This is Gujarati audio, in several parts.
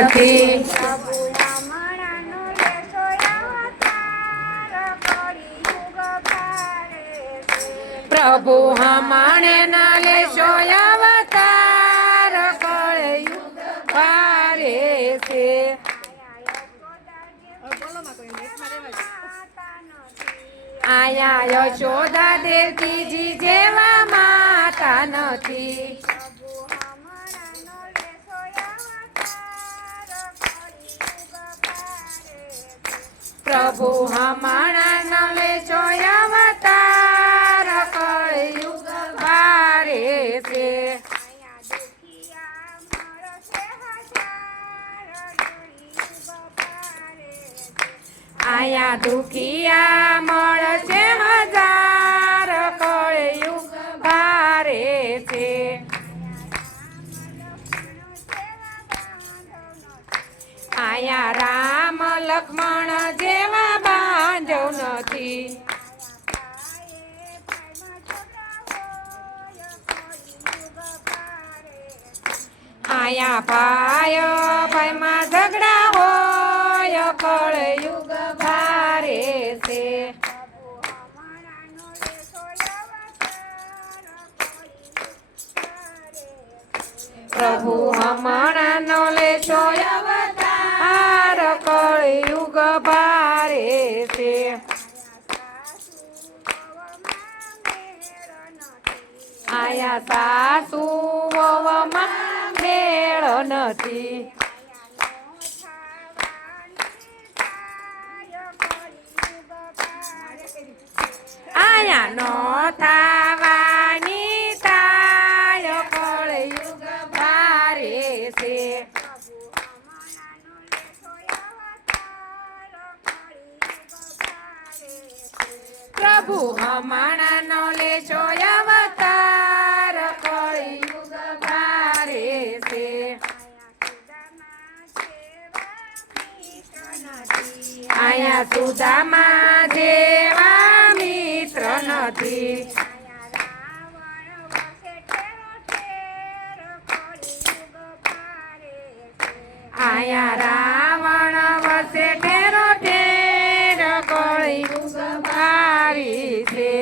નથી પ્રભુ હમણે ન લેશો અવતાર કળયુગ ભારે છે આયા યશોદા દેવકીજી જેવા માતા નથી પ્રભુ હમણાં ન લેશો અવતાર કળયુગ ભારે છે આયા દુખિયા મળશે હજાર કળયુગ ભારે છે આયા રામ લક્ષ્મણ જેવા બાંધવ નથી આયા ભાઈ ભાઈમાં ઝઘડા હોય કળયુગ ભારે છે પ્રભુ હમણાં નો લેશો અવતાર કળયુગ ભારે છે આયા સાસુ વહુમાં મેળ નથી આયા નો થાવાની થાય કળયુગ ભારે છે પ્રભુ હમણાં નો લેશો અવતાર કળયુગ ભારે છે આયા સુદામા જેવા મિત્ર નથી આયા રાવણ વસે ઠેરો ઠેર કળયુગ ભારી છે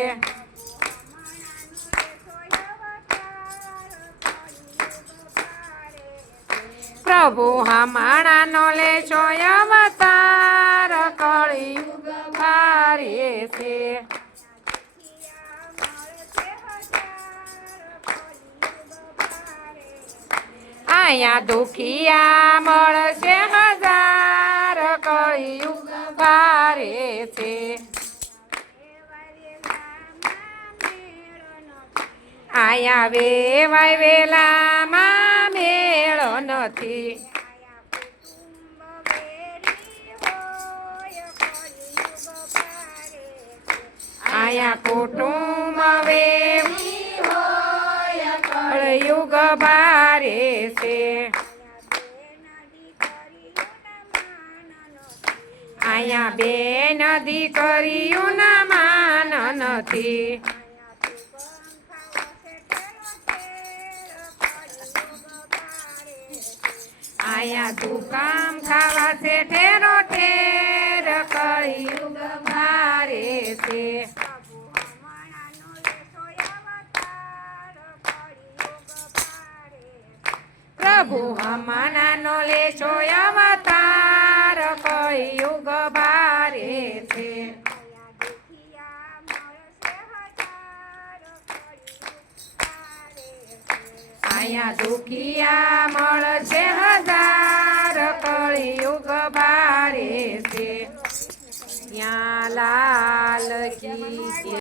પ્રભુ હમણાં નો લેશો અવતાર કળયુગ ભારે છે આયા દુખિયા મળશે હજાર કળયુગ ભારે છે આયા વેવાય વેલામાં મેળ નથી આયા કુટુંબ વેવી હોય કળયુગ ભારે છે આયા બેન દીકરીયું ના માન નથી આયા દુકામ ખાવા છે ઠેરો ઠેર કળયુગ ભારે છે પ્રભુ હમણાં નો લેશો અવતાર કળયુગ ભારે છે આયા દુખિયા મળશે હજાર કળયુગ ભારે છે ત્યાં લાલ કી